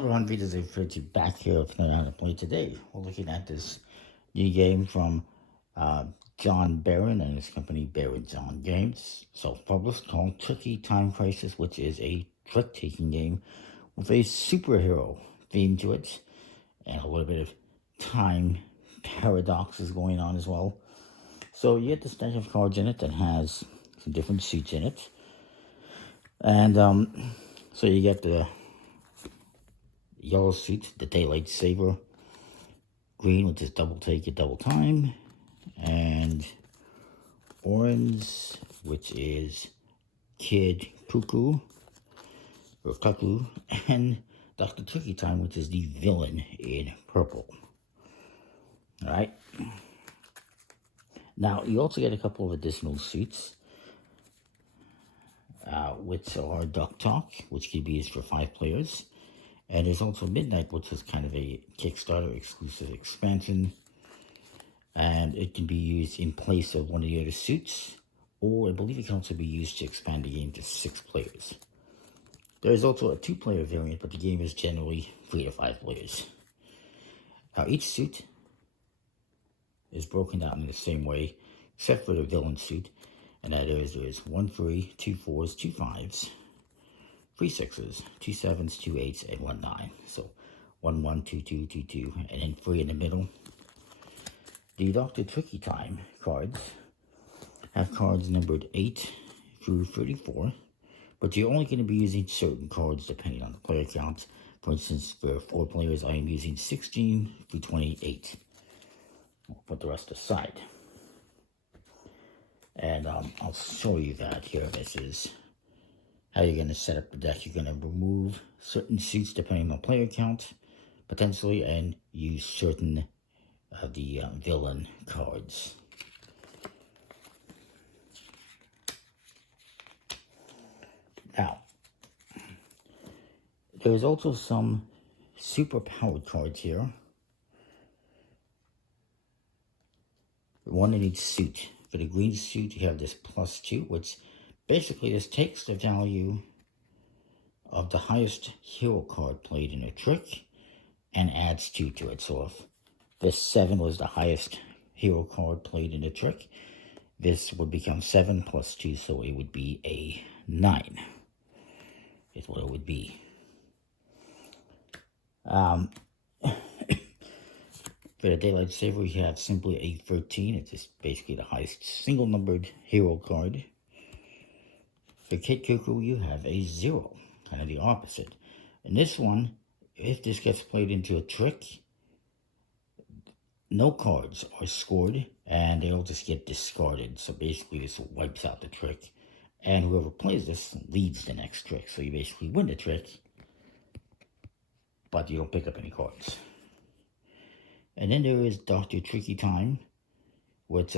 Hello everyone, Vita's Fritzy back here with another how to play today. We're looking at this new game from John Barron and his company Barron John Games, self-published, called Tricky Time Crisis, which is a trick-taking game with a superhero theme to it, and a little bit of time paradoxes going on as well. So you get this deck of cards in it that has some different suits in it, and so you get the yellow suit, the daylight saver, green, which is double take at double time, and orange, which is kid cuckoo or cuckoo, and Dr. Tricky Time, which is the villain in purple. All right. Now you also get a couple of additional suits, which are Duck Talk, which can be used for 5 players. And there's also Midnight, which is kind of a Kickstarter exclusive expansion. And it can be used in place of one of the other suits, or I believe it can also be used to expand the game to 6 players. There is also a 2-player variant, but the game is generally 3 to 5 players. Now each suit is broken down in the same way, except for the villain suit. And that is, there is 1 3, 2 4s, 2 5s, 3 6s, 2 7s, 2 8s, and 1 9. So 1 1, 2 2, 2 2, and then 3 in the middle. The Dr. Tricky Time cards have cards numbered 8 through 34, but you're only going to be using certain cards depending on the player count. For instance, for 4 players, I am using 16 through 28. I'll put the rest aside. And I'll show you that here. This is how you're going to set up the deck. You're going to remove certain suits depending on player count, potentially, and use certain of the villain cards. Now, there's also some super powered cards here. One in each suit. For the green suit, you have this +2, which basically this takes the value of the highest hero card played in a trick and adds 2 to it. So if this 7 was the highest hero card played in a trick, this would become 7 plus 2, so it would be a 9. Is what it would be. For the Daylight Saver, you have simply a 13. It's just basically the highest single-numbered hero card. For Kid Cuckoo, you have a 0, kind of the opposite. In this one, if this gets played into a trick, no cards are scored, and they'll just get discarded. So basically, this wipes out the trick, and whoever plays this leads the next trick. So you basically win the trick, but you don't pick up any cards. And then there is Dr. Tricky Time, with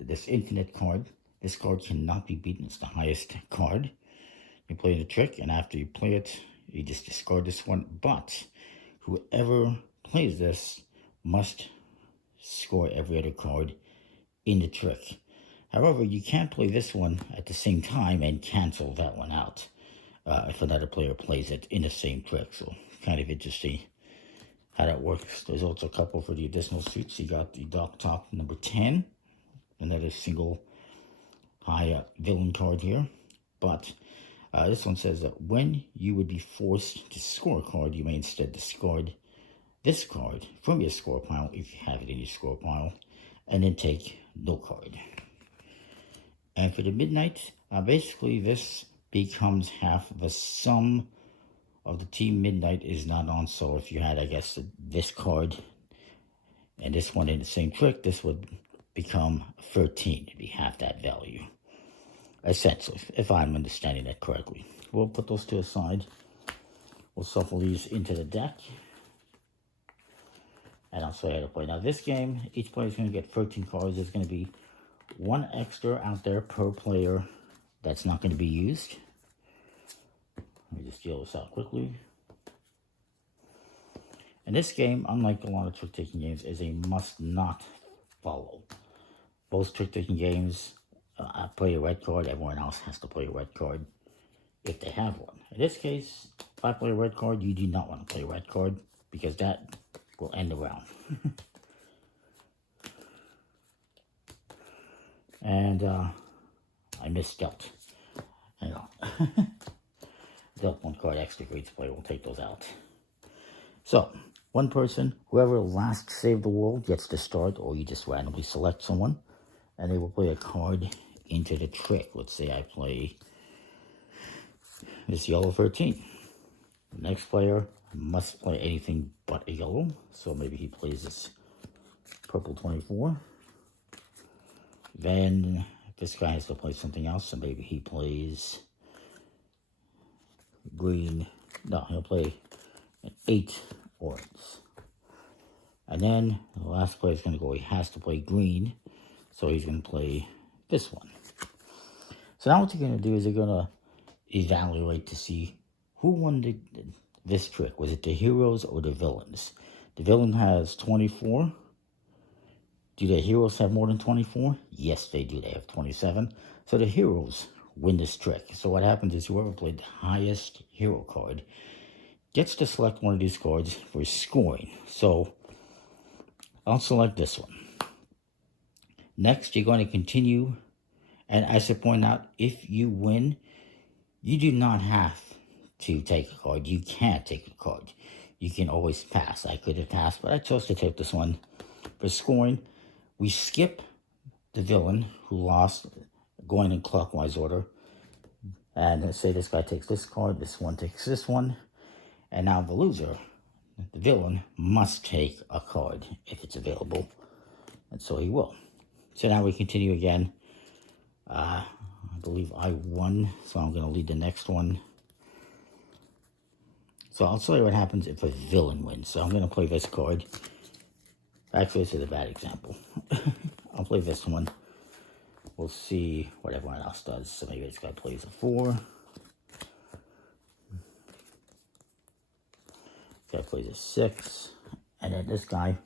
this infinite card. This card cannot be beaten. It's the highest card. You play the trick, and after you play it, you just discard this one. But whoever plays this must score every other card in the trick. However, you can't play this one at the same time and cancel that one out if another player plays it in the same trick. So kind of interesting how that works. There's also a couple for the additional suits. You got the Doc Top number 10, another single high villain card here. But this one says that when you would be forced to score a card, you may instead discard this card from your score pile if you have it in your score pile, and then take no card. And for the Midnight, basically this becomes half the sum of the team. Midnight is not on, so if you had, I guess, this card and this one in the same trick, this would become 13. It'd be half that value, essentially, if I'm understanding that correctly. We'll put those to the side. We'll shuffle these into the deck, and I'll show you how to play. Now this game, each player is going to get 13 cards. There's going to be 1 extra out there per player that's not going to be used. Let me just deal this out quickly. And this game, unlike a lot of trick-taking games, is a must-not follow. Most trick-taking games, play a red card. Everyone else has to play a red card. if they have one. In this case, if I play a red card, you do not want to play a red card because that will end the round. And I misdealt. Hang on. Dealt one card extra, great to play. We'll take those out. So, one person, whoever last saved the world gets to start, or you just randomly select someone, and they will play a card into the trick. Let's say I play this yellow 13. The next player must play anything but a yellow, so maybe he plays this purple 24. Then this guy has to play something else, so maybe he plays green. No, he'll play 8 orange. And then the last player is going to go, he has to play green, so he's going to play this one. So now what you're going to do is you're going to evaluate to see who won this trick. Was it the heroes or the villains? The villain has 24. Do the heroes have more than 24? Yes, they do. They have 27. So the heroes win this trick. So what happens is whoever played the highest hero card gets to select one of these cards for scoring. So I'll select this one. Next, you're going to continue. And I should point out, if you win, you do not have to take a card. You can't take a card. You can always pass. I could have passed, but I chose to take this one for scoring. We skip the villain who lost, going in clockwise order. And let's say this guy takes this card, this one takes this one. And now the loser, the villain, must take a card if it's available. And so he will. So now we continue again. I believe I won, so I'm going to lead the next one. So I'll tell you what happens if a villain wins. So I'm going to play this card. Actually, this is a bad example. I'll play this one. We'll see what everyone else does. So maybe this guy plays a 4. This guy plays a 6. And then this guy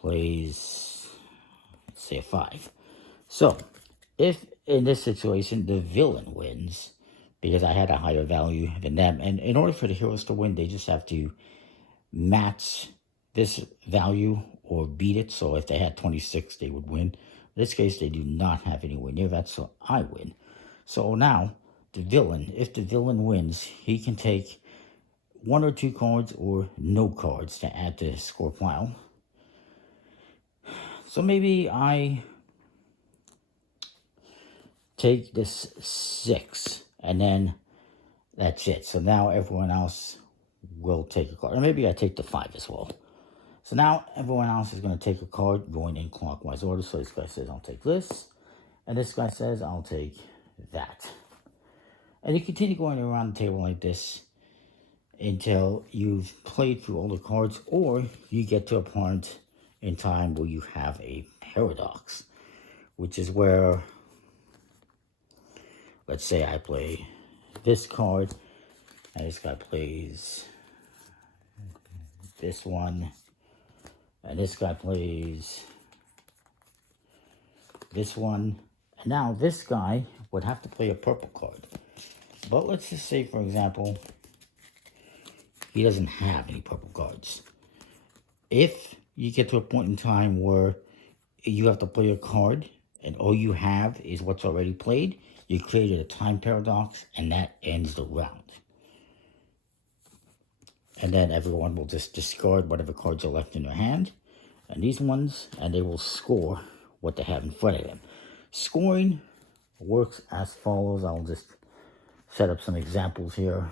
plays, let's say, a 5. So, if in this situation the villain wins, because I had a higher value than them, and in order for the heroes to win, they just have to match this value or beat it. So if they had 26, they would win. In this case, they do not have anywhere near that, so I win. So now, the villain, if the villain wins, he can take 1 or 2 cards or no cards to add to his score pile. So maybe I take this 6, and then that's it. So now everyone else will take a card. Or maybe I take the 5 as well. So now everyone else is going to take a card going in clockwise order. So this guy says, I'll take this. And this guy says, I'll take that. And you continue going around the table like this until you've played through all the cards, or you get to a point in time where you have a paradox, which is where, let's say I play this card, and this guy plays this one, and this guy plays this one, and now this guy would have to play a purple card. But let's just say, for example, he doesn't have any purple cards. If you get to a point in time where you have to play a card, and all you have is what's already played, you created a time paradox, and that ends the round. And then everyone will just discard whatever cards are left in their hand, and these ones, and they will score what they have in front of them. Scoring works as follows. I'll just set up some examples here.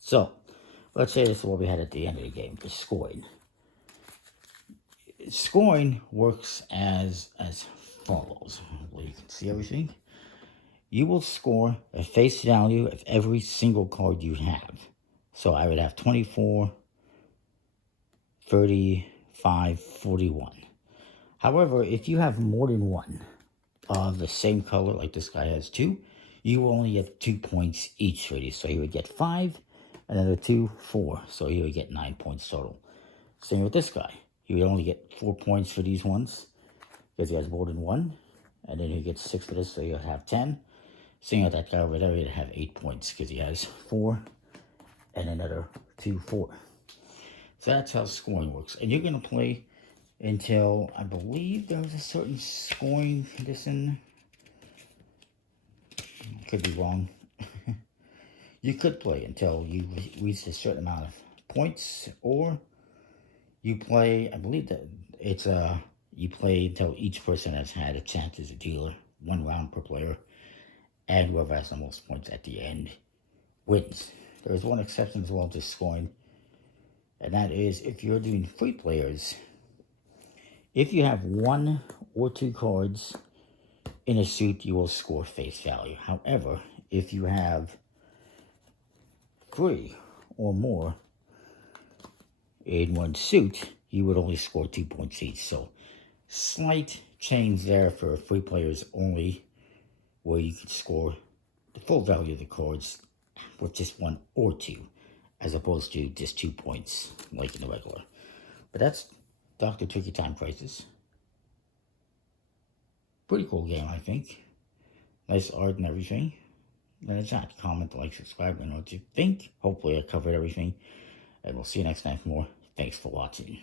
So, let's say this is what we had at the end of the game, the scoring. Scoring works as follows. Hopefully you can see everything. You will score a face value of every single card you have. So I would have 24, 35, 41. However, if you have more than one of the same color, like this guy has 2, you will only get 2 points each for these. So he would get 5, another 2, 4. So he would get 9 points total. Same with this guy. He would only get 4 points for these ones because he has more than one. And then he gets 6 for this, so he'll have 10. Same with that guy over there, he'd have 8 points because he has 4 and another 2, 4. So that's how scoring works. And you're going to play until, I believe there's a certain scoring condition. Could be wrong. You could play until you reach a certain amount of points, or you play, I believe that it's you play until each person has had a chance as a dealer, 1 round per player, and whoever has the most points at the end wins. There's one exception as well to scoring, and that is if you're doing free players. If you have 1 or 2 cards in a suit, you will score face value. However, if you have 3 or more in one suit, you would only score 2 points each. So, slight change there for free players only, where you could score the full value of the cards with just 1 or 2, as opposed to just 2 points like in the regular. But that's Dr. Tricky Time Crisis. Pretty cool game, I think. Nice art and everything. Let us chat, comment, like, subscribe, and know what you think. Hopefully I covered everything. And we'll see you next time for more. Thanks for watching.